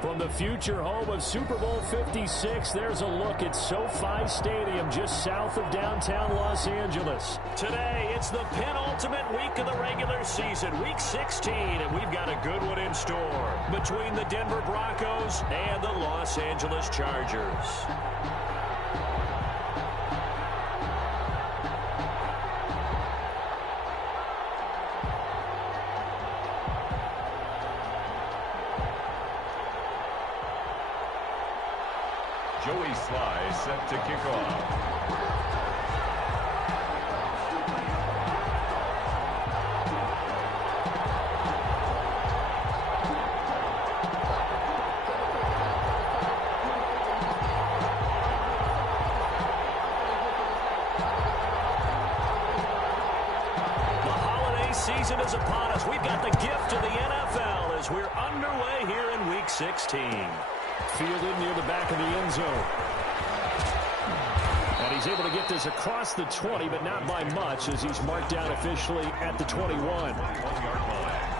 From the future home of Super Bowl 56, there's a look at SoFi Stadium just south of downtown Los Angeles. Today, it's the penultimate week of the regular season, Week 16, and we've got a good one in store between the Denver Broncos and the Los Angeles Chargers. Joey Sly set to kick off. The holiday season is upon us. We've got the gift of the NFL as we're underway here in Week 16. Fielded near the back of the end zone. And he's able to get this across the 20, but not by much as he's marked down officially at the 21. 1-yard line.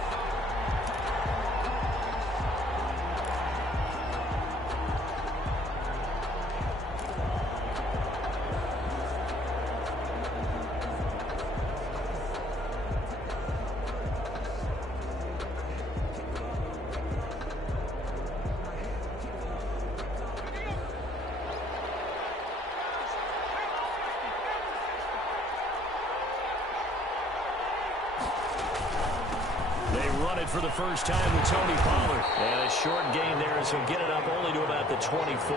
For the first time with Tony Pollard. And a short gain there as he'll get it up only to about the 24.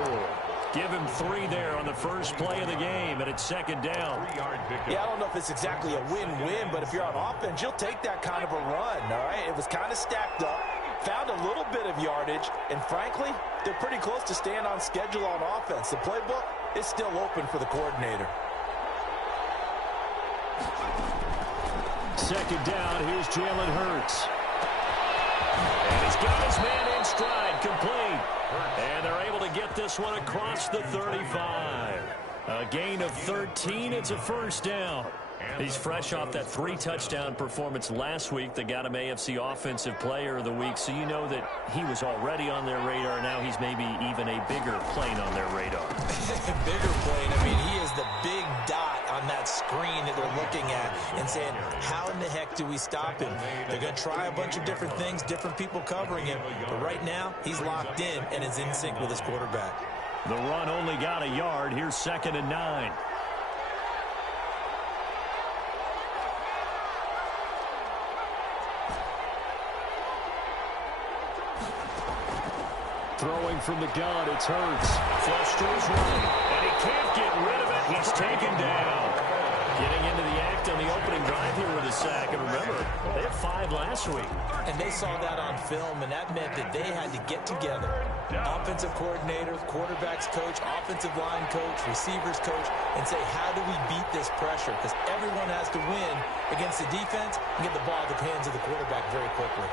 Give him 3 there on the first play of the game, and it's second down. Yeah, I don't know if it's exactly a win-win, but if you're on offense, you'll take that kind of a run, all right? It was kind of stacked up, found a little bit of yardage, and frankly, they're pretty close to staying on schedule on offense. The playbook is still open for the coordinator. Second down, here's Jalen Hurts. And he's got his man in stride, complete. And they're able to get this one across the 35. A gain of 13, it's a first down. He's fresh off that 3-touchdown performance last week that got him AFC Offensive Player of the Week, so you know that he was already on their radar. Now he's maybe even a bigger plane on their radar. Bigger plane. I mean, he is the big dot on that screen that they're looking at and saying, how in the heck do we stop him? They're going to try a bunch of different things, different people covering him, but right now he's locked in and is in sync with his quarterback. The run only got a yard. Here's 2nd and 9. Throwing from the gun, it's Hurts. Flush to his right, and he can't get rid of it. He's taken down. Getting into the act on the opening drive here with a sack. And remember, they had 5 last week. And they saw that on film, and that meant that they had to get together. Offensive coordinator, quarterbacks coach, offensive line coach, receivers coach, and say, how do we beat this pressure? Because everyone has to win against the defense and get the ball in the hands of the quarterback very quickly.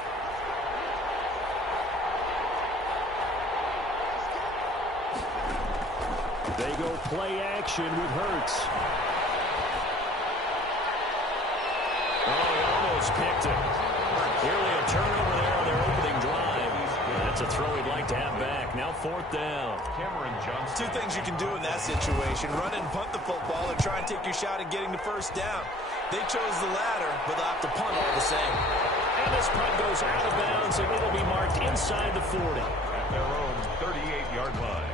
They go play action with Hurts. Oh, he almost picked it. Nearly a turnover there on their opening drive. That's a throw he'd like to have back. Now 4th down. Cameron Johnson. 2 things you can do in that situation. Run and punt the football or try and take your shot at getting the first down. They chose the latter, but they'll have to punt all the same. And this punt goes out of bounds, and it'll be marked inside the 40. At their own 38-yard line.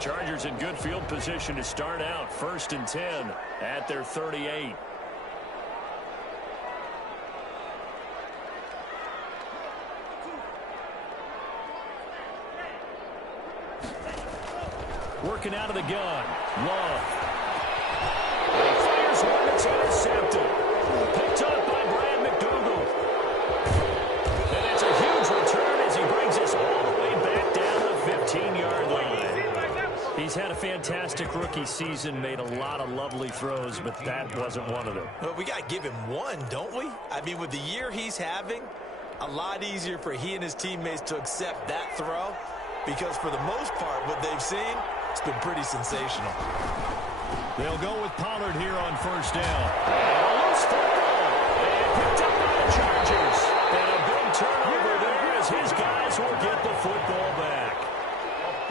Chargers in good field position to start out. 1st and 10 at their 38. Working out of the gun. Love. And he fires one that's intercepted. Picked up by Brad McDougal. And it's a huge return as he brings us all the way back down the 15-yard line. He's had a fantastic rookie season, made a lot of lovely throws, but that wasn't one of them. Well, we got to give him one, don't we? I mean, with the year he's having, a lot easier for he and his teammates to accept that throw because for the most part, what they've seen, it's been pretty sensational. They'll go with Pollard here on 1st down. And a loose football. his guys will get the football back.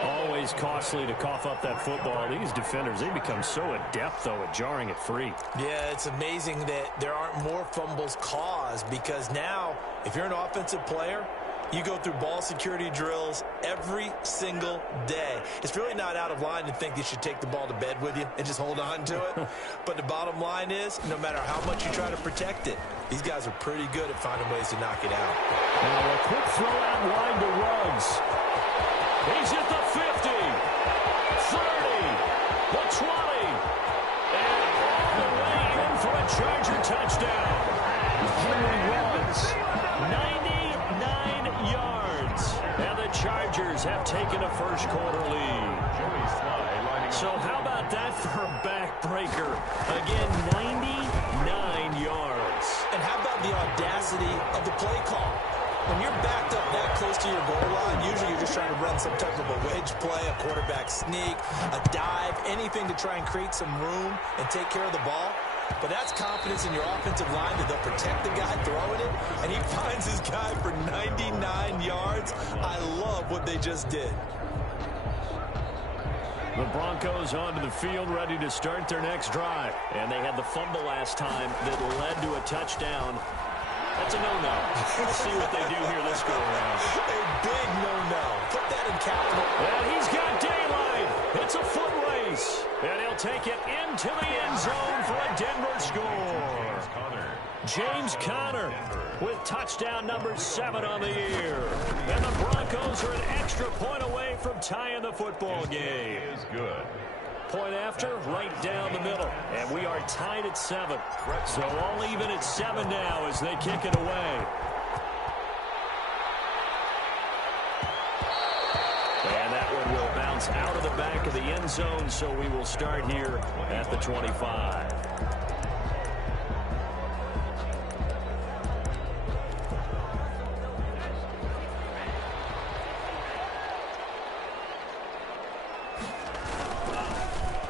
Always costly to cough up that football. These defenders, they become so adept, though, at jarring it free. Yeah, it's amazing that there aren't more fumbles caused, because now, if you're an offensive player, you go through ball security drills every single day. It's really not out of line to think you should take the ball to bed with you and just hold on to it. But the bottom line is, no matter how much you try to protect it, these guys are pretty good at finding ways to knock it out. Now a quick throw out wide to Ruggs. He's at the 50, 30, the 20, and all the way in for a Charger touchdown. Henry Ruggs, 99 yards, and the Chargers have taken a first-quarter lead. So how about that for a backbreaker? Again, 99 yards. And how about the audacity of the play call? When you're backed up that close to your goal line, usually you're just trying to run some type of a wedge play, a quarterback sneak, a dive, anything to try and create some room and take care of the ball. But that's confidence in your offensive line that they'll protect the guy throwing it, and he finds his guy for 99 yards. I love what they just did. The Broncos onto the field, ready to start their next drive. And they had the fumble last time that led to a touchdown. That's a no-no. Let's see what they do here this go-around. A big no-no. Put that in capital. And he's got daylight. It's a foot race. And he'll take it into the end zone for a Denver score. James Conner with touchdown number 7 on the year. And the Broncos are an extra point away from tying the football game. Is good. Point after, right down the middle. And we are tied at 7. So all even at 7 now as they kick it away. And that one will bounce out of the back of the end zone, so we will start here at the 25.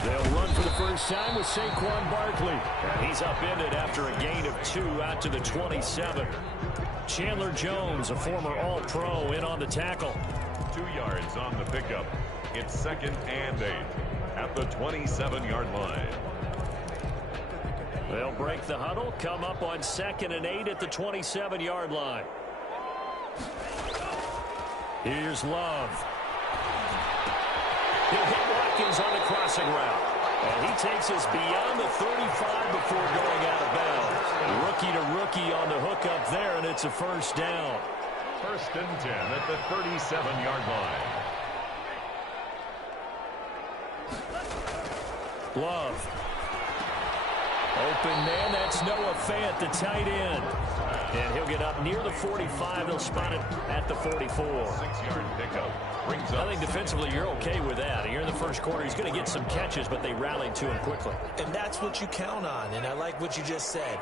They'll run for the first time with Saquon Barkley. And he's upended after a gain of 2 out to the 27. Chandler Jones, a former All-Pro, in on the tackle. 2 yards on the pickup. It's 2nd and 8 at the 27-yard line. They'll break the huddle, come up on 2nd and 8 at the 27-yard line. Here's Love. He'll hit Watkins on the crossing route. And he takes us beyond the 35 before going out of bounds. Rookie to rookie on the hook up there, and it's a first down. 1st and 10 at the 37-yard line. Love. Open man, that's Noah Fant, the tight end. And he'll get up near the 45. They'll spot it at the 44. 6-yard pickup. Brings up. I think defensively you're okay with that. Here in the first quarter, he's going to get some catches, but they rallied to him quickly. And that's what you count on, and I like what you just said.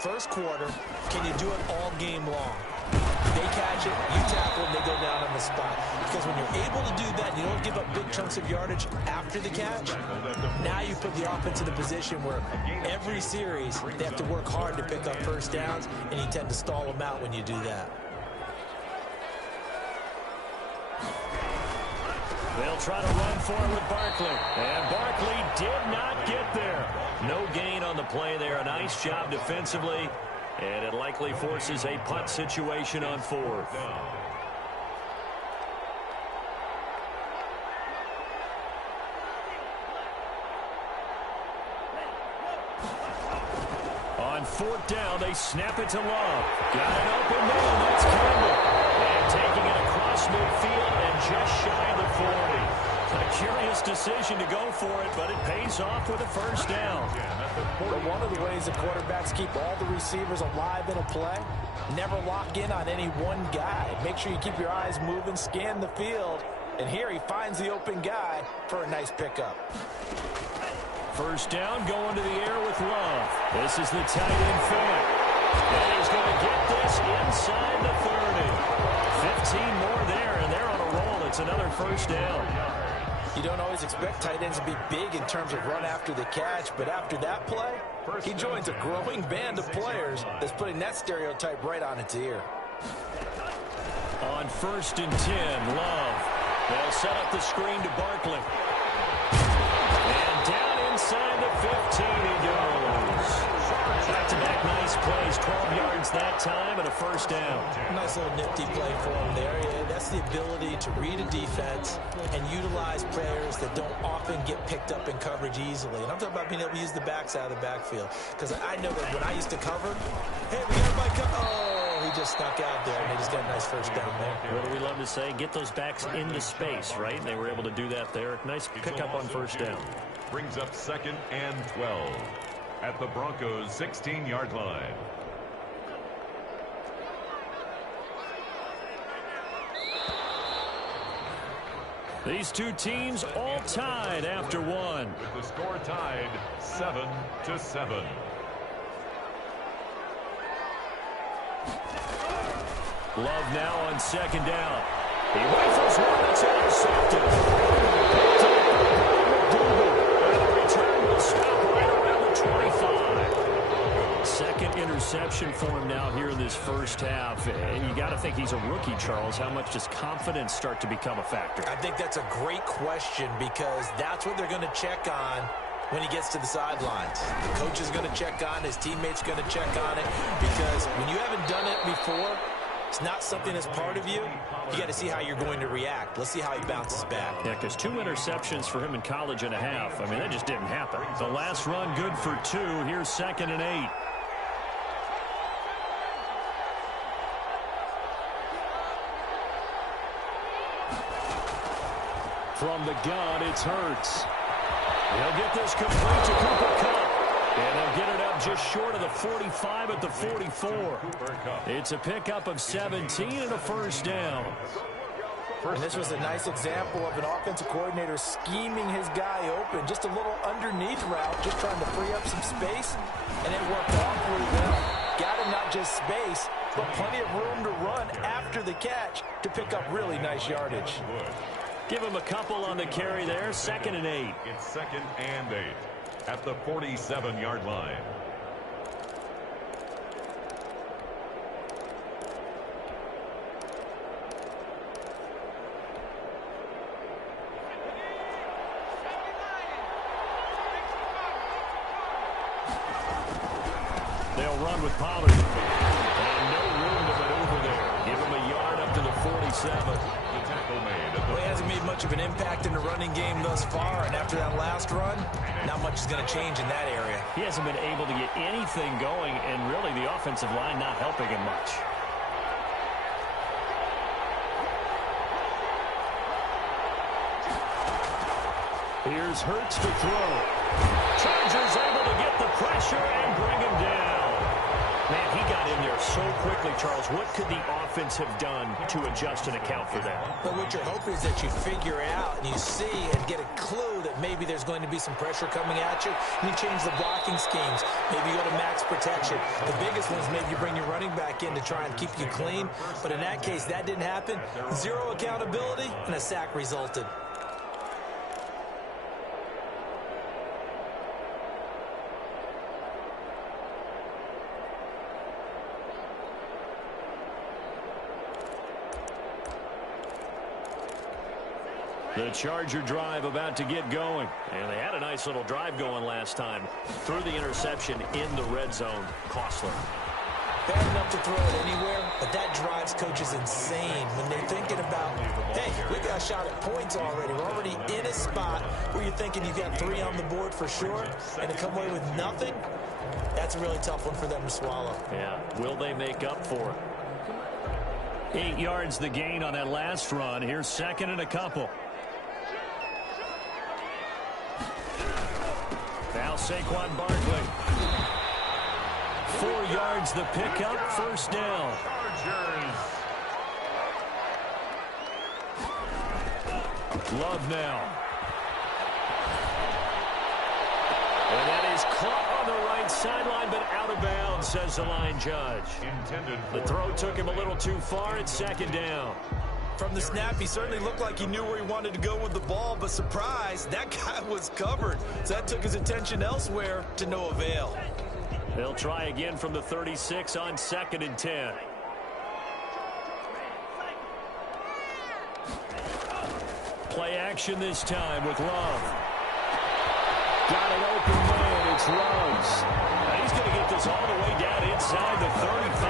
First quarter, can you do it all game long? They catch it, you tackle, and they go down on the spot. Because when you're able to do that, you don't give up big chunks of yardage after the catch. Now you put the offense in a position where every series they have to work hard to pick up first downs, and you tend to stall them out when you do that. They'll try to run for it with Barkley. And Barkley did not get there. No gain on the play there. A nice job defensively. And it likely forces a punt situation on 4th. On 4th down, they snap it to Love. Got an open man. That's Campbell. And taking it across midfield and just shy of the 40. A curious decision to go for it, but it pays off with a first down. But one of the ways the quarterbacks keep all the receivers alive in a play, never lock in on any one guy. Make sure you keep your eyes moving, scan the field, and here he finds the open guy for a nice pickup. First down, going to the air with Love. This is the tight end Fant. And he's going to get this inside the 30. 15 more there, and they're on a roll. It's another first down. You don't always expect tight ends to be big in terms of run after the catch, but after that play, he joins a growing band of players that's putting that stereotype right on its ear. On 1st and 10. Love. They'll set up the screen to Barkley. And down inside the 15 he goes. Back-to-back nice plays. 12 yards that time and a 1st down. Nice little nifty play for him there. Yeah, that's the ability to read a defense and utilize players that don't often get picked up in coverage easily. And I'm talking about being able to use the backs out of the backfield. Because I know that when I used to cover, hey, we got my cover. Oh, he just snuck out there, and they just got a nice 1st down there. What do we love to say? Get those backs into space, right? And they were able to do that there. Nice pickup on 1st down. Brings up 2nd and 12 at the Broncos' 16-yard line. These two teams all tied after one. With the score tied 7-7. Love now on 2nd down. He rifles one that's intercepted. And the return will stop right around the 25. 2nd interception for him now here in this 1st half. And you got to think he's a rookie, Charles. How much does confidence start to become a factor? I think that's a great question because that's what they're going to check on when he gets to the sidelines. The coach is going to check on, his teammates going to check on it, because when you haven't done it before, it's not something that's part of you. You got to see how you're going to react. Let's see how he bounces back. Yeah, because 2 interceptions for him in college and a half. I mean, that just didn't happen. The last run good for 2. Here's 2nd and 8. From the gun, it's Hurts. He'll get this complete to Cooper Kupp. And they'll get it up just short of the 45 at the 44. It's a pickup of 17 and a 1st down. And this was a nice example of an offensive coordinator scheming his guy open. Just a little underneath route, just trying to free up some space. And it worked awfully well. Got him not just space, but plenty of room to run after the catch to pick up really nice yardage. Give him a couple on the carry there. 2nd and 8. It's 2nd and 8 at the 47-yard line. They'll run with Pollard. And no room to maneuver there. Give him a yard up to the 47. Well, he hasn't made much of an impact in the running game thus far, and after that last run, not much is going to change in that area. He hasn't been able to get anything going, and really the offensive line not helping him much. Here's Hurts to throw. Chargers able to get the pressure and bring him down. Man, he got in there so quickly, Charles. What could the offense have done to adjust and account for that? But what you're hoping is that you figure out and you see and get a clue that maybe there's going to be some pressure coming at you, and you change the blocking schemes. Maybe you go to max protection. The biggest one is maybe you bring your running back in to try and keep you clean. But in that case, that didn't happen. Zero accountability, and a sack resulted. The Charger drive about to get going. And they had a nice little drive going last time. Threw the interception in the red zone. Costly. Bad enough to throw it anywhere, but that drives coaches insane when they're thinking about, hey, we got a shot at points already. We're already in a spot where you're thinking you've got 3 on the board for sure, and to come away with nothing, that's a really tough one for them to swallow. Yeah. Will they make up for it? 8 yards the gain on that last run. Here's 2nd and a couple. Now Saquon Barkley. 4 yards the pickup, 1st down. Love now. And that is caught on the right sideline, but out of bounds, says the line judge. The throw took him a little too far. It's 2nd down. From the snap, he certainly looked like he knew where he wanted to go with the ball, but surprise, that guy was covered. So that took his attention elsewhere to no avail. They'll try again from the 36 on 2nd and 10. Play action this time with Love. Got an open man. It's Ruggs. Now he's going to get this all the way down inside the 35.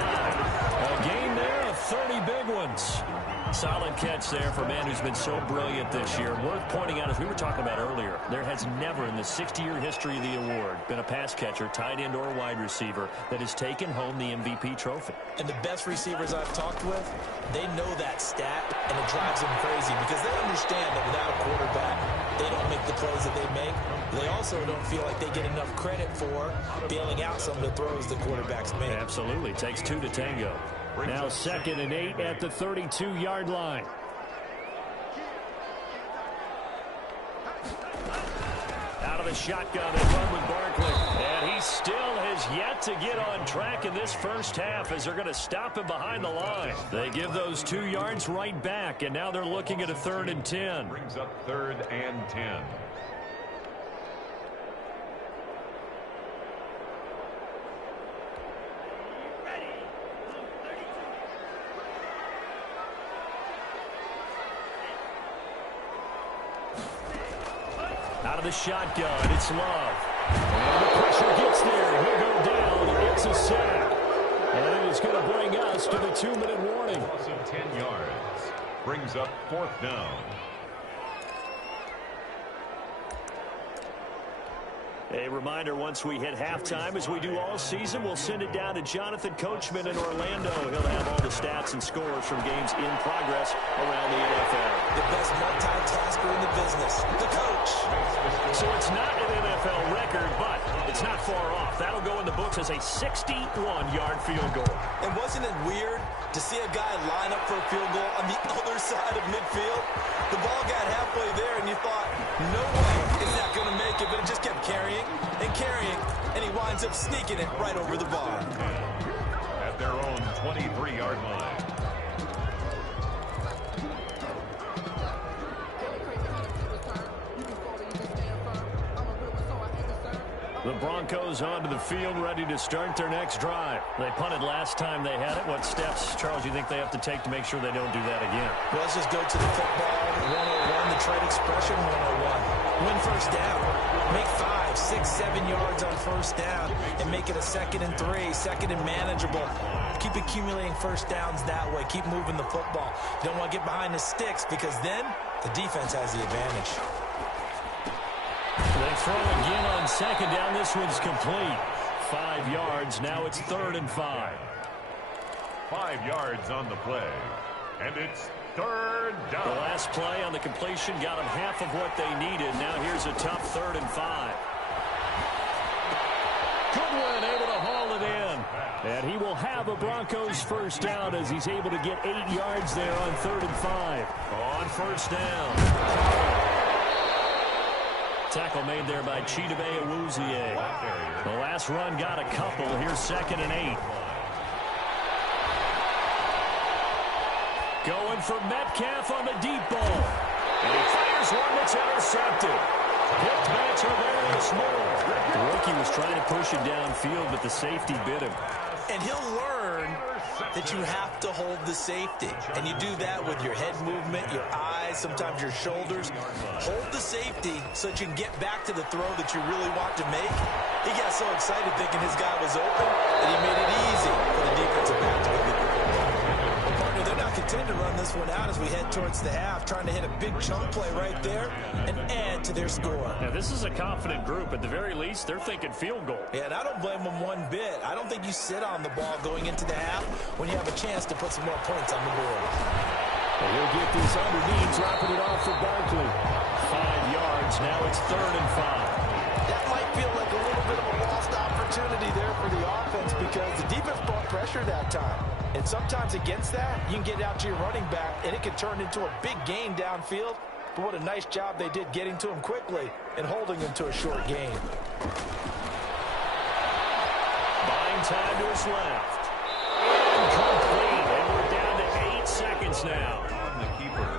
A gain there of 30 big ones. Solid catch there for a man who's been so brilliant this year. Worth pointing out, as we were talking about earlier, there has never in the 60-year history of the award been a pass catcher, tight end, or wide receiver that has taken home the MVP trophy. And the best receivers I've talked with, they know that stat, and it drives them crazy because they understand that without a quarterback, they don't make the plays that they make. They also don't feel like they get enough credit for bailing out some of the throws the quarterbacks make. Absolutely. Takes two to tango. Now 2nd and 8 at the 32-yard line. Out of the shotgun and run with Barkley. And he still has yet to get on track in this first half as they're going to stop him behind the line. They give those 2 yards right back, and now they're looking at a 3rd and 10. Brings up 3rd and 10. Out of the shotgun, it's Love. And the pressure gets there. He'll go down. It's a sack. And it's going to bring us to the 2-minute warning. Loss of 10 yards. Brings up 4th down. A reminder, once we hit halftime, as we do all season, we'll send it down to Jonathan Coachman in Orlando. He'll have all the stats and scores from games in progress around the NFL. The best multitasker in the business, the coach. So it's not an NFL record, but it's not far off. That'll go in the books as a 61-yard field goal. And wasn't it weird to see a guy line up for a field goal on the other side of midfield? The ball got halfway there, and you thought, no way is that going to make it, but it just kept carrying and carrying, and he winds up sneaking it right over the bar. At their own 23-yard line. The Broncos onto the field, ready to start their next drive. They punted last time they had it. What steps, Charles, do you think they have to take to make sure they don't do that again? Well, let's just go to the football 101, the trade expression 101. Win first down. Make 5, 6, 7 yards on first down and make it a 2nd and 3, 2nd and manageable. Keep accumulating first downs that way. Keep moving the football. You don't want to get behind the sticks because then the defense has the advantage. They throw again on 2nd down. This one's complete. 5 yards. Now it's 3rd and 5. 5 yards on the play. And it's 3rd down. The last play on the completion got them half of what they needed. Now here's a tough 3rd and 5. Goodwin able to haul it in. And he will have a Broncos first down as he's able to get 8 yards there on 3rd and 5. On first down. Tackle made there by Chidobe Awuzie. The last run got a couple. Here's 2nd and 8. Going for Metcalf on the deep ball. And he fires one that's intercepted. Picked by Tavarius Moore. The rookie was trying to push it downfield, but the safety bit him. And he'll learn that you have to hold the safety. And you do that with your head movement, your eyes, sometimes your shoulders. Hold the safety so that you can get back to the throw that you really want to make. He got so excited thinking his guy was open that he made it easy for the defensive back to get the partner. They're not content to run this one out as we head towards the half, trying to hit a big chunk play right there and add to their score. Now, this is a confident group. At the very least, they're thinking field goal. Yeah, and I don't blame them one bit. I don't think you sit on the ball going into the half when you have a chance to put some more points on the board. And he'll get this underneath, dropping it off for Barkley. 5 yards. Now it's 3rd and 5. That might feel like a little bit of a lost opportunity there for the offense because the defense brought pressure that time. And sometimes against that, you can get out to your running back, and it can turn into a big gain downfield. But what a nice job they did getting to him quickly and holding him to a short gain. Buying time to his left. Incomplete, and we're down to 8 seconds now. On the keeper.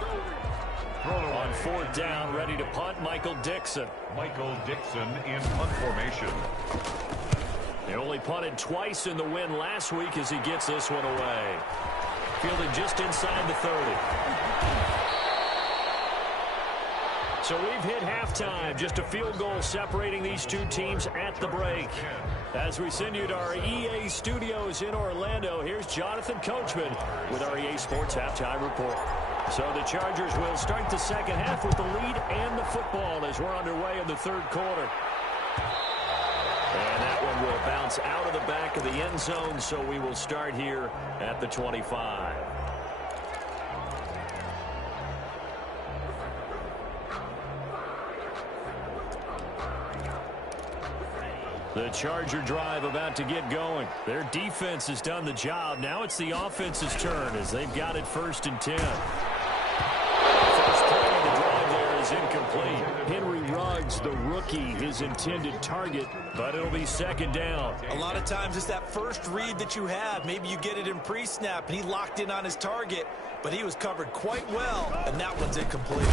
On 4th down, ready to punt, Michael Dixon. Michael Dixon in punt formation. They only punted twice in the win last week as he gets this one away. Fielded just inside the 30. So we've hit halftime, just a field goal separating these two teams at the break. As we send you to our EA studios in Orlando, here's Jonathan Coachman with our EA Sports Halftime Report. So the Chargers will start the second half with the lead and the football as we're underway in the third quarter. And that one will bounce out of the back of the end zone, so we will start here at the 25. The Charger drive about to get going. Their defense has done the job. Now it's the offense's turn as they've got it 1st and 10. First play of the drive there is incomplete. Henry Ruggs, the rookie, his intended target, but it'll be 2nd down. A lot of times it's that first read that you have. Maybe you get it in pre-snap and he locked in on his target, but he was covered quite well, and that one's incomplete.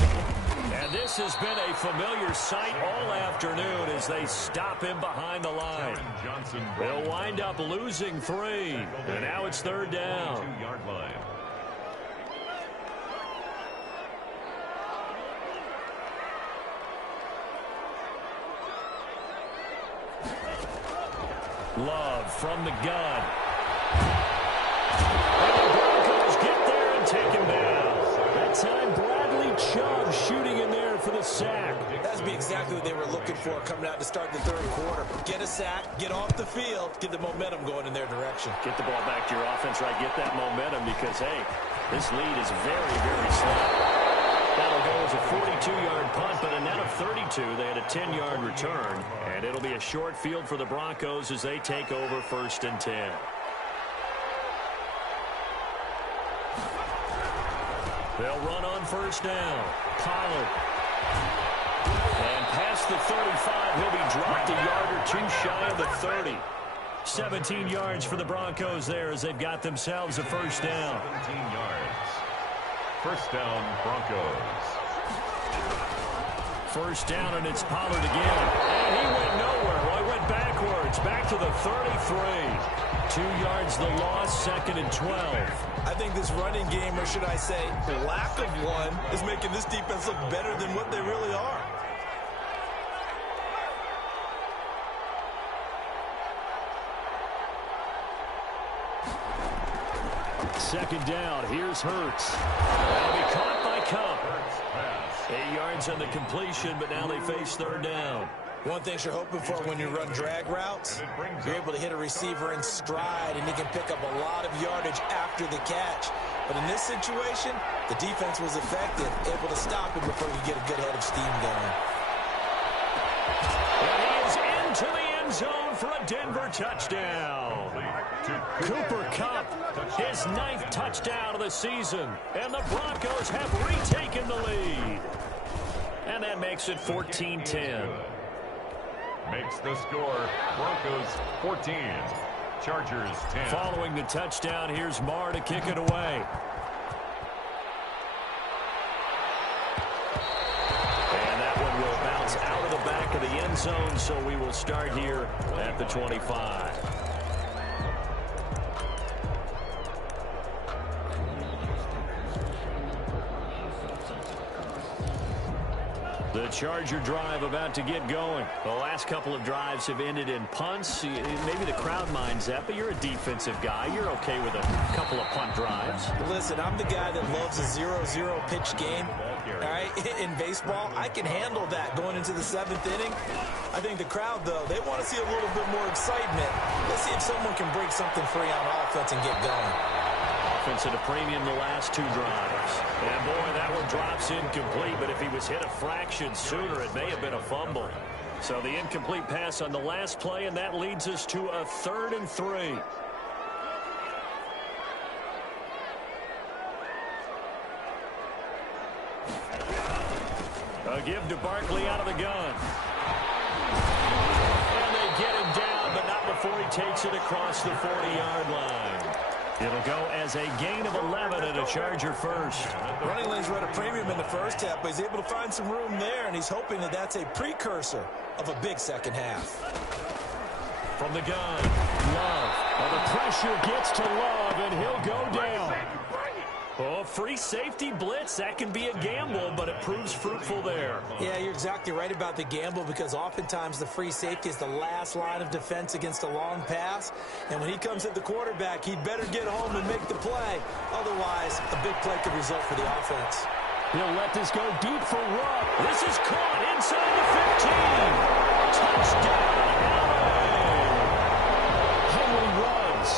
And this has been a familiar sight all afternoon as they stop him behind the line. They'll wind up losing 3, and now it's 3rd down. 2-yard line. Love from the gun. And the Broncos get there and take him down. That time, Bradley Chubb shooting in there for the sack. That'd be exactly what they were looking for coming out to start the third quarter. Get a sack, get off the field, get the momentum going in their direction. Get the ball back to your offense, right? Get that momentum because, hey, this lead is very, very slow. That'll go as a 42-yard punt, but a net of 32. They had a 10-yard return, and it'll be a short field for the Broncos as they take over 1st and 10. They'll run on 1st down. Pollard. And past the 35, he'll be dropped a yard or 2 shy of the 30. 17 yards for the Broncos there as they've got themselves a 1st down. 17 yards. 1st down, Broncos. 1st down, and it's Pollard again. And he went nowhere. Well, he went backwards. Back to the 33. 2 yards the loss, 2nd and 12. I think this running game, or should I say lack of one, is making this defense look better than what they really are. Second down, here's Hurts. That'll be caught by Cup. 8 yards on the completion, but now they face 3rd down. One thing you're hoping for when you run drag routes, you're able to hit a receiver in stride, and he can pick up a lot of yardage after the catch. But in this situation, the defense was effective, able to stop him before you get a good head of steam going. And he is into the end zone for a Denver touchdown. Cooper Kupp, his 9th touchdown of the season, and the Broncos have retaken the lead. And that makes it 14-10. Makes the score Broncos 14, Chargers 10. Following the touchdown, here's Marr to kick it away. And that one will bounce out of the back of the end zone, so we will start here at the 25. The Charger drive about to get going. The last couple of drives have ended in punts. Maybe the crowd minds that, but you're a defensive guy. You're okay with a couple of punt drives. Listen, I'm the guy that loves a 0-0 pitch game. All right, in baseball, I can handle that going into the 7th inning. I think the crowd, though, they want to see a little bit more excitement. Let's see if someone can break something free on offense and get going. Offense at a premium the last 2 drives. And boy, that one drops incomplete, but if he was hit a fraction sooner, it may have been a fumble. So the incomplete pass on the last play, and that leads us to a 3rd and 3. A give to Barkley out of the gun. And they get him down, but not before he takes it across the 40-yard line. It'll go as a gain of 11 and a Charger 1st. Running lanes were at a premium in the first half, but he's able to find some room there, and he's hoping that that's a precursor of a big second half. From the gun, Love. Well, the pressure gets to Love, and he'll go down. Oh, free safety blitz. That can be a gamble, but it proves fruitful there. Yeah, you're exactly right about the gamble because oftentimes the free safety is the last line of defense against a long pass. And when he comes at the quarterback, he'd better get home and make the play. Otherwise, a big play could result for the offense. He'll let this go deep for Rupp. This is caught inside the 15. Touchdown, LA. Henry runs.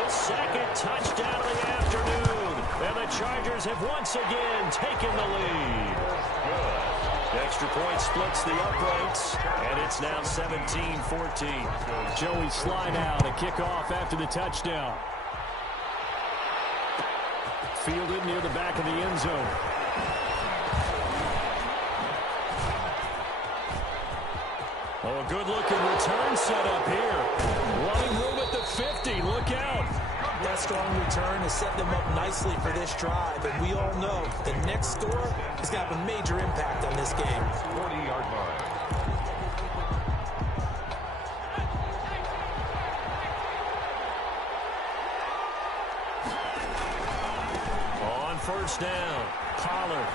His second touchdown of the afternoon. And the Chargers have once again taken the lead. Extra point splits the uprights, and it's now 17-14. Joey Sly now to kick off after the touchdown. Fielded near the back of the end zone. Oh, a good-looking return set up here. Running room at the 50. Look out. That strong return has set them up nicely for this drive, and we all know the next score is going to have a major impact on this game. 40-yard line. On first down, Pollard.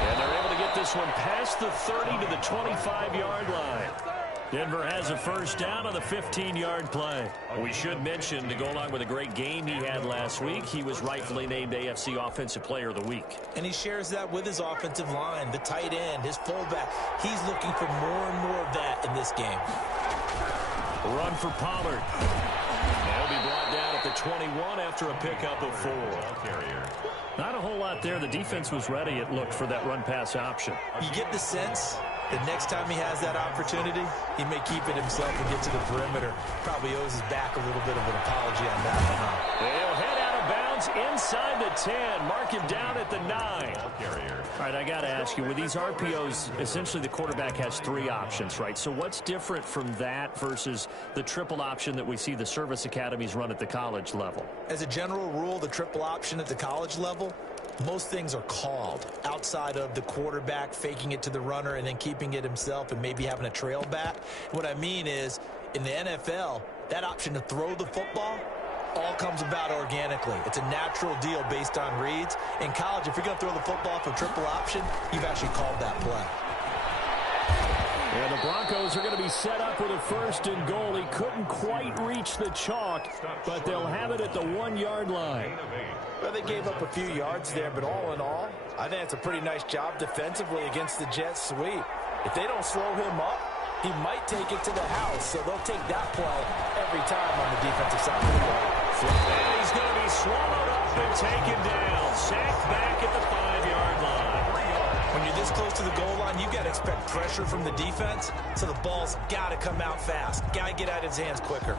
And they're able to get this one past the 30 to the 25-yard line. Denver has a first down on the 15-yard play. We should mention to go along with a great game he had last week, he was rightfully named AFC Offensive Player of the Week. And he shares that with his offensive line, the tight end, his fullback. He's looking for more and more of that in this game. Run for Pollard. He'll be brought down at the 21 after a pickup of 4. Not a whole lot there. The defense was ready, it looked, for that run-pass option. You get the sense that next time he has that opportunity, he may keep it himself and get to the perimeter. Probably owes his back a little bit of an apology on that one. They'll head out of bounds inside the 10. Mark him down at the 9. All right, I got to ask you, with these RPOs, essentially the quarterback has 3 options, right? So what's different from that versus the triple option that we see the service academies run at the college level? As a general rule, the triple option at the college level, most things are called outside of the quarterback faking it to the runner and then keeping it himself and maybe having a trail back. What I mean is, in the NFL, that option to throw the football all comes about organically. It's a natural deal based on reads. In college, if you're going to throw the football for triple option, you've actually called that play. And the Broncos are going to be set up with a first and goal. He couldn't quite reach the chalk, but they'll have it at the 1-yard line. Well, they gave up a few yards there, but all in all, I think it's a pretty nice job defensively against the Jets sweep. If they don't slow him up, he might take it to the house, so they'll take that play every time on the defensive side of the ball. And he's going to be swallowed up and taken down. Sacked back at the 5-yard line. When you're this close to the goal line, you've got to expect pressure from the defense, so the ball's got to come out fast. Got to get out of his hands quicker.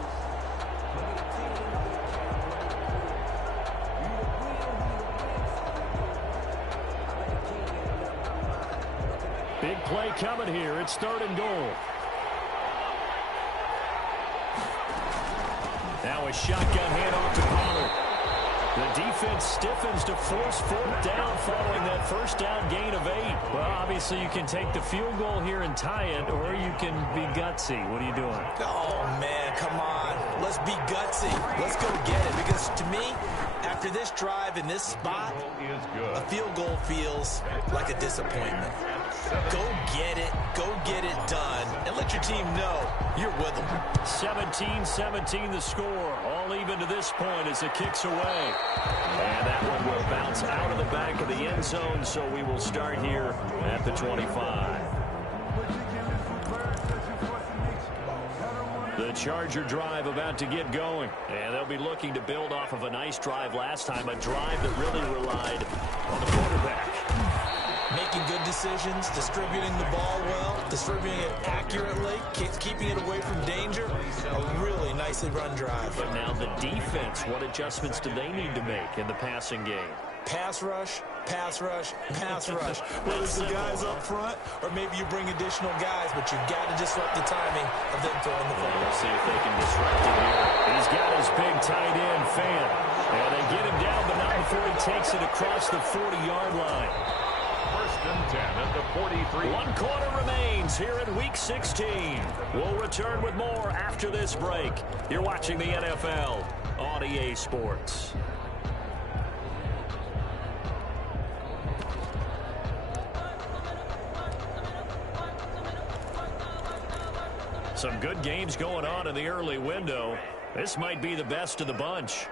Big play coming here. It's 3rd and goal. Now a shotgun handoff to Pollard. The defense stiffens to force 4th down following that first down gain of 8. Well, obviously you can take the field goal here and tie it, or you can be gutsy. What are you doing? Oh, man, come on. Let's be gutsy. Let's go get it. Because to me, after this drive in this spot, a field goal feels like a disappointment. Go get it done, and let your team know you're with them. 17-17 the score. All even to this point as it kicks away. And that one will bounce out of the back of the end zone, so we will start here at the 25. The Charger drive about to get going. And they'll be looking to build off of a nice drive last time, a drive that really relied on the quarterback. Making good decisions, distributing the ball well, distributing it accurately, keeping it away from danger. A really nicely run drive. But now the defense, what adjustments do they need to make in the passing game? Pass rush, pass rush, pass rush. Whether it's the guys up front or maybe you bring additional guys, but you've got to disrupt the timing of them throwing the football. We'll see if they can disrupt it here. He's got his big tight end, Fan. And they get him down, but not before he takes it across the 40-yard line. 1st and 10 at the 43. 1 quarter remains here in Week 16. We'll return with more after this break. You're watching the NFL on EA Sports. Some good games going on in the early window. This might be the best of the bunch.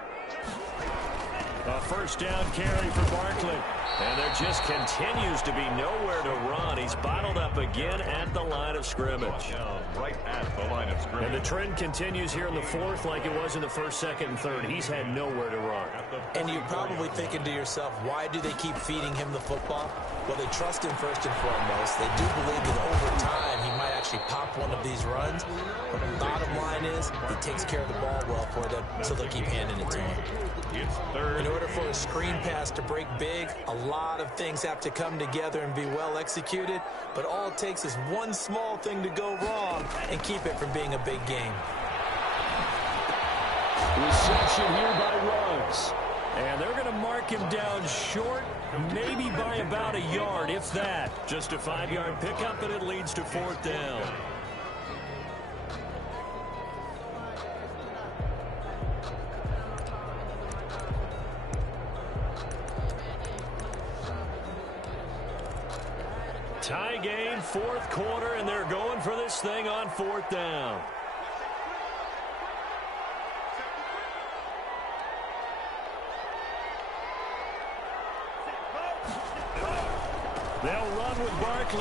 A first down carry for Barkley. And there just continues to be nowhere to run. He's bottled up again at the line of scrimmage. Right at the line of scrimmage. And the trend continues here in the fourth like it was in the first, second, and third. He's had nowhere to run. And you're probably thinking to yourself, why do they keep feeding him the football? Well, they trust him first and foremost. They do believe that over time he might actually pop one of these runs. But the bottom line is he takes care of the ball well for them, so they'll keep handing it to him. It's third. In order for a screen pass to break big, a lot of things have to come together and be well executed. But all it takes is one small thing to go wrong and keep it from being a big game. Reception here by Ruggs. And they're going to mark him down short, maybe by about a yard, if that. Just a 5-yard pickup, and it leads to fourth down. Tie game, fourth quarter, and they're going for this thing on fourth down. They'll run with Barkley.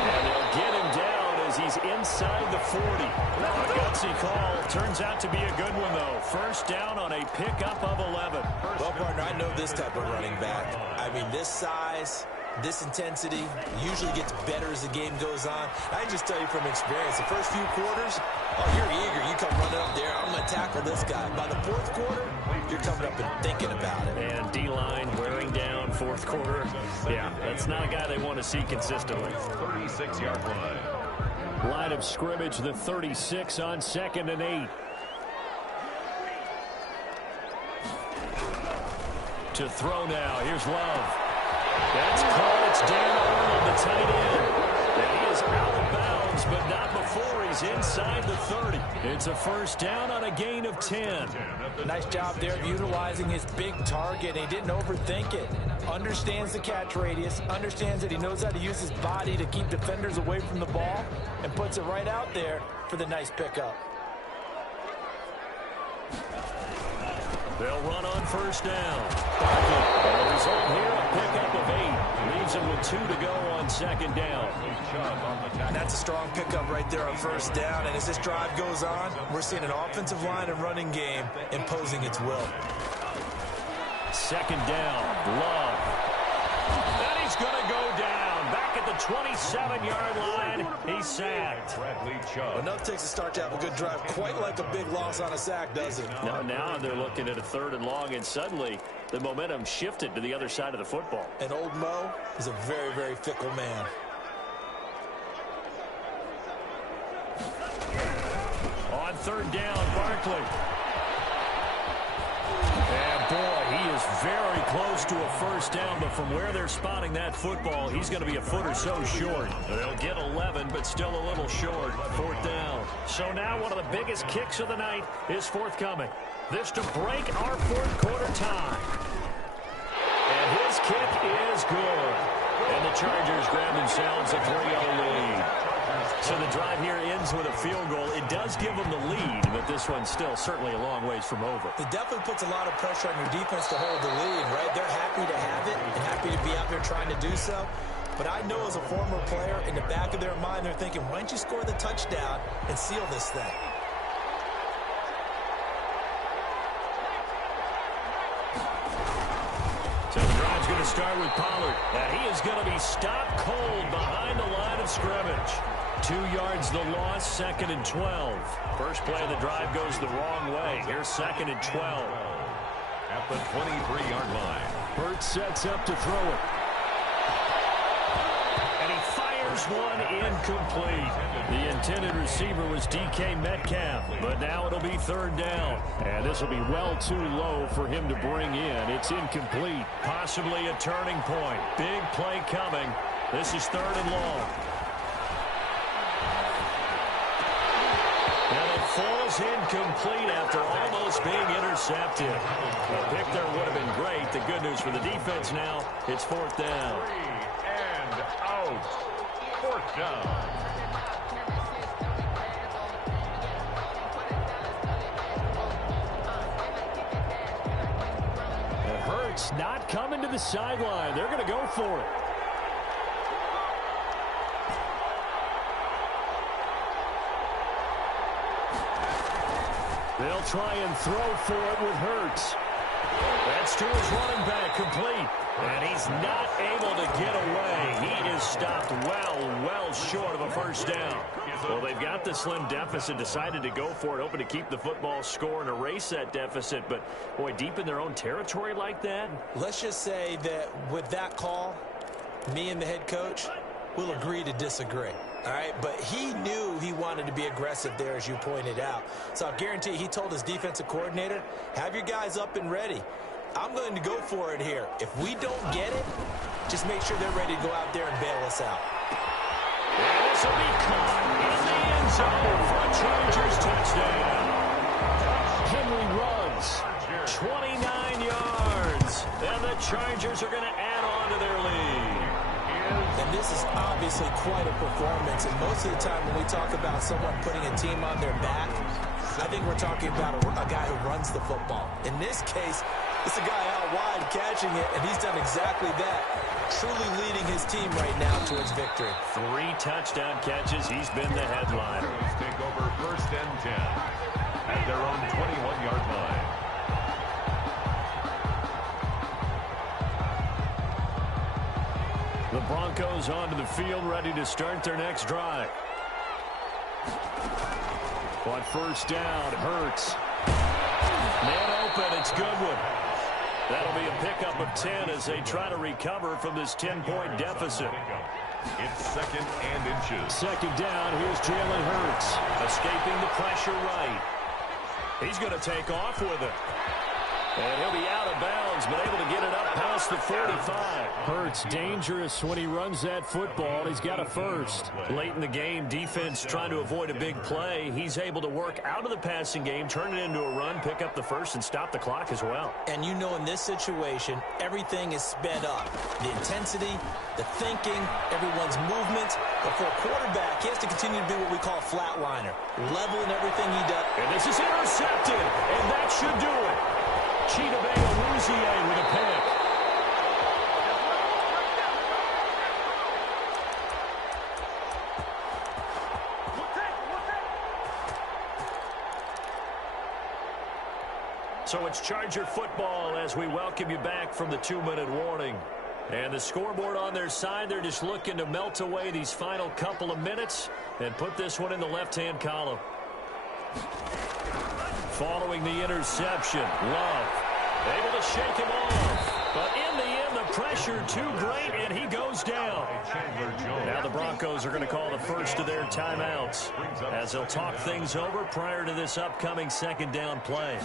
And they'll get him down as he's inside the 40. A gutsy call. Turns out to be a good one, though. First down on a pickup of 11. Well, partner, I know this type of running back. I mean, this size, this intensity usually gets better as the game goes on. I can just tell you from experience, the first few quarters, oh, you're eager. You come running up there, I'm going to tackle this guy. By the fourth quarter, you're coming up and thinking about it. And D-line wearing down fourth quarter. Yeah, that's not a guy they want to see consistently. 36-yard line. Line of scrimmage, the 36 on 2nd and 8. To throw now. Here's Love. That's caught. It's Dan Arnold, the tight end. And he is out of bounds, but not before he's inside the 30. It's a first down on a gain of 10. Nice job there of utilizing his big target. He didn't overthink it. Understands the catch radius, understands that he knows how to use his body to keep defenders away from the ball, and puts it right out there for the nice pickup. They'll run on first down. The result here, a pickup of 8. Leaves him with 2 to go on second down. And that's a strong pickup right there on first down. And as this drive goes on, we're seeing an offensive line and running game imposing its will. Second down, Love. And he's going to go down. Back at the 27-yard line, he's sacked. Enough takes to start to have a good drive. Quite like a big loss on a sack, does it? Now they're looking at a 3rd and long, and suddenly the momentum shifted to the other side of the football. And old Mo is a very, very fickle man. On 3rd down, Barkley. And boy, he is very close to a first down, but from where they're spotting that football, he's going to be a foot or so short. They'll get 11, but still a little short. 4th down. So now one of the biggest kicks of the night is forthcoming. This to break our fourth quarter tie. And his kick is good. And the Chargers grab themselves a 3-0 lead. So the drive here ends with a field goal. It does give them the lead, but this one's still certainly a long ways from over. It definitely puts a lot of pressure on your defense to hold the lead, right? They're happy to have it and happy to be out there trying to do so. But I know as a former player, in the back of their mind, they're thinking, why don't you score the touchdown and seal this thing? So the drive's going to start with Pollard. And he is going to be stopped cold behind the line of scrimmage. 2 yards the loss, 2nd and 12. First play of the drive goes the wrong way. Here's 2nd and 12. At the 23-yard line. Hurts sets up to throw it. And he fires one incomplete. The intended receiver was DK Metcalf, but now it'll be 3rd down. And this will be well too low for him to bring in. It's incomplete. Possibly a turning point. Big play coming. This is 3rd and long. And it falls incomplete after almost being intercepted. A pick there would have been great. The good news for the defense now, it's 4th down. 3 and out. 4th down. It hurts not coming to the sideline. They're going to go for it. They'll try and throw for it with Hurts. That's to his running back, complete. And he's not able to get away. He is stopped well short of a first down. Well, they've got the slim deficit, decided to go for it, hoping to keep the football score and erase that deficit. But, boy, deep in their own territory like that. Let's just say that with that call, me and the head coach will agree to disagree. All right, but he knew he wanted to be aggressive there, as you pointed out. So I guarantee he told his defensive coordinator, have your guys up and ready. I'm going to go for it here. If we don't get it, just make sure they're ready to go out there and bail us out. And this will be caught in the end zone for a Chargers touchdown. Henry runs 29 yards. And the Chargers are going to add on to their lead. And this is obviously quite a performance. And most of the time when we talk about someone putting a team on their back, I think we're talking about a guy who runs the football. In this case, it's a guy out wide catching it, and he's done exactly that, truly leading his team right now towards victory. 3 touchdown catches. He's been the headliner. Take over 1st and 10 at their own 21-yard line. The Broncos onto the field, ready to start their next drive. On first down, Hurts. Man open, it's Goodwin. That'll be a pickup of 10 as they try to recover from this 10-point deficit. It's 2nd and inches. Second down, here's Jalen Hurts. Escaping the pressure right. He's going to take off with it. And he'll be out of bounds, but able to get it up past the 45. Hurts dangerous when he runs that football. He's got a first. Late in the game, defense trying to avoid a big play. He's able to work out of the passing game, turn it into a run, pick up the first, and stop the clock as well. And you know in this situation, everything is sped up. The intensity, the thinking, everyone's movement. But for a quarterback, he has to continue to be what we call a flatliner. Level in everything he does. And this is intercepted, and that should do it. Chidobe with a pick. So it's Charger football as we welcome you back from the 2-minute warning. And the scoreboard on their side, they're just looking to melt away these final couple of minutes and put this one in the left-hand column. Following the interception, Love able to shake him off. But in the end, the pressure too great, and he goes down. Now the Broncos are going to call the first of their timeouts as they'll talk things over prior to this upcoming second down play.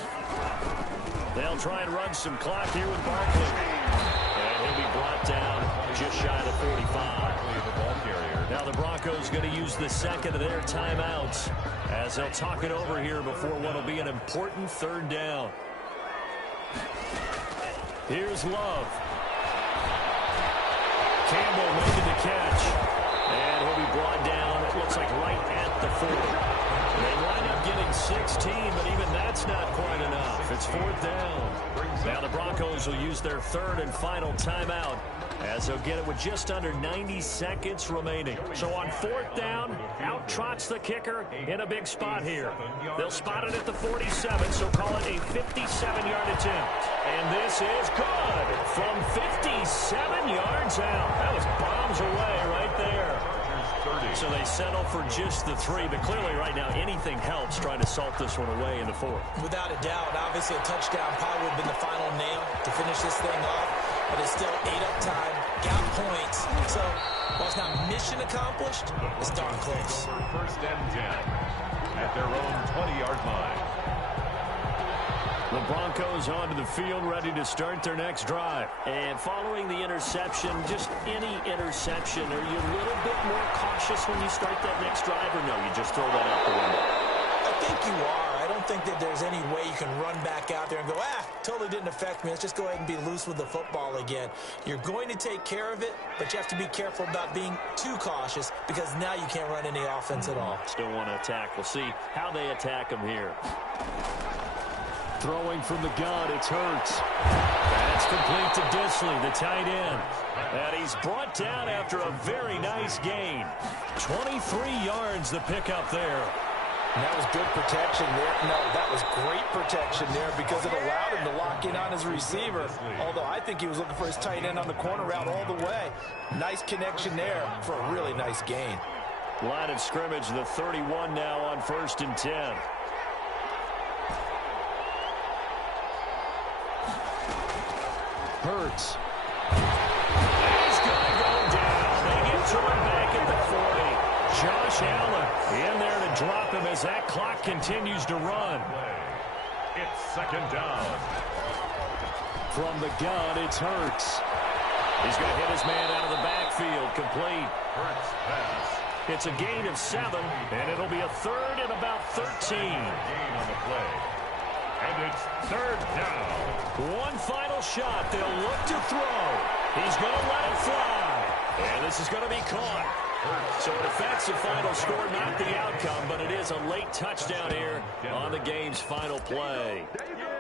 They'll try and run some clock here with Barkley. And he'll be brought down just shy of the 45. Now the Broncos going to use the second of their timeouts as they'll talk it over here before what will be an important third down. Here's Love. Campbell making the catch. And he'll be brought down, it looks like right at the 40. They wind up getting 16, but even that's not quite enough. It's 4th down. Now the Broncos will use their third and final timeout as they'll get it with just under 90 seconds remaining. So on 4th down, out trots the kicker in a big spot here. They'll spot it at the 47, so call it a 57-yard attempt. And this is good from 57 yards out. That was bombs away right there. So they settle for just the 3, but clearly right now anything helps trying to salt this one away in the 4th. Without a doubt, obviously a touchdown probably would have been the final nail to finish this thing off, but it's still ate up time, got points. So while it's not mission accomplished, it's darn close. 1st and 10 at their own 20-yard line. The Broncos onto the field, ready to start their next drive. And following the interception, just any interception, are you a little bit more cautious when you start that next drive, or no, you just throw that out the window? I think you are. I don't think that there's any way you can run back out there and go, totally didn't affect me. Let's just go ahead and be loose with the football again. You're going to take care of it, but you have to be careful about being too cautious because now you can't run any offense at all. Still want to attack. We'll see how they attack him here. Throwing from the gun, it's Hurts. That's complete to Disley, the tight end. And he's brought down after a very nice gain. 23 yards the pickup there. And that was good protection there. No, that was great protection there because it allowed him to lock in on his receiver. Although I think he was looking for his tight end on the corner route all the way. Nice connection there for a really nice gain. Line of scrimmage, the 31 now on 1st and 10. Hurts. He's going to go down. They get to him back at the 40. Josh Allen in there to drop him as that clock continues to run. It's 2nd down. From the gun, it's Hurts. He's going to hit his man out of the backfield. Complete. Hurts pass. It's a gain of 7, and it'll be a 3rd and about 13. Gain on the play. And it's 3rd down. One final shot. They'll look to throw. He's going to let it fly. And this is going to be caught. So it affects the final score, not the outcome, but it is a late touchdown here on the game's final play.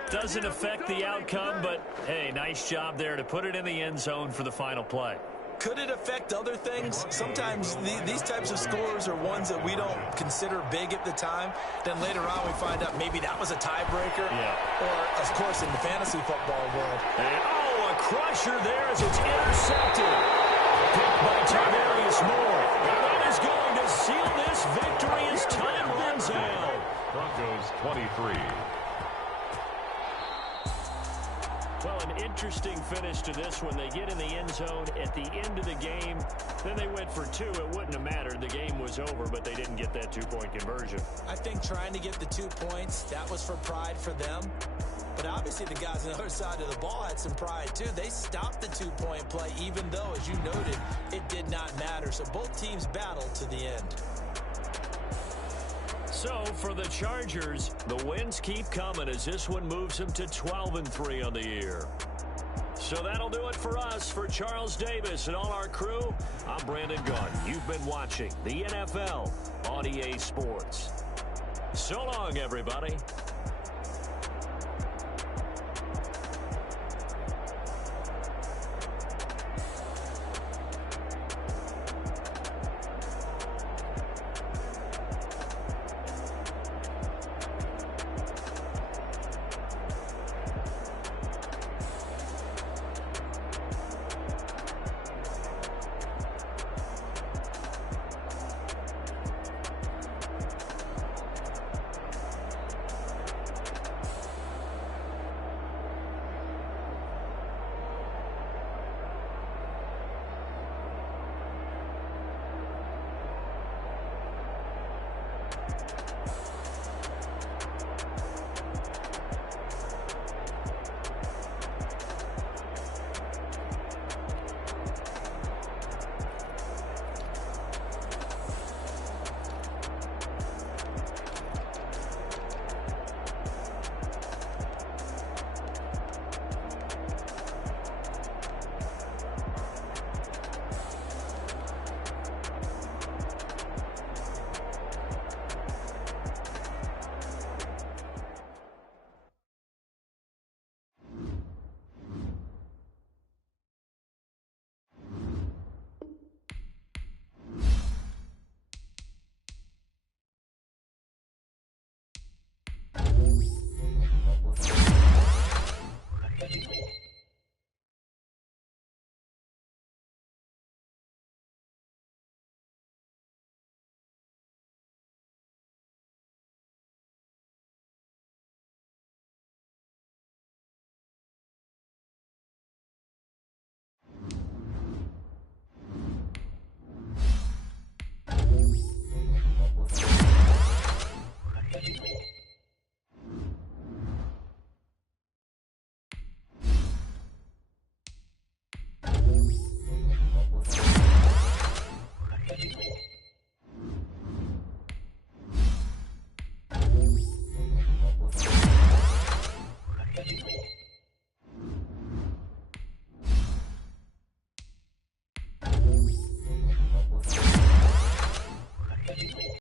Doesn't affect the outcome, but, hey, nice job there to put it in the end zone for the final play. Could it affect other things? Sometimes these types of scores are ones that we don't consider big at the time. Then later on we find out maybe that was a tiebreaker. Yeah. Or, of course, in the fantasy football world. And, a crusher there as it's intercepted. Picked by Tarvarius Moore. And that is going to seal this victory as time runs out. Broncos 23. Well, an interesting finish to this one. They get in the end zone at the end of the game. Then they went for 2. It wouldn't have mattered. The game was over, but they didn't get that 2-point conversion. I think trying to get the 2 points, that was for pride for them. But obviously the guys on the other side of the ball had some pride too. They stopped the 2-point play, even though, as you noted, it did not matter. So both teams battled to the end. So for the Chargers, the wins keep coming as this one moves them to 12-3 on the year. So that'll do it for us. For Charles Davis and all our crew, I'm Brandon Gunn. You've been watching the NFL on EA Sports. So long, everybody.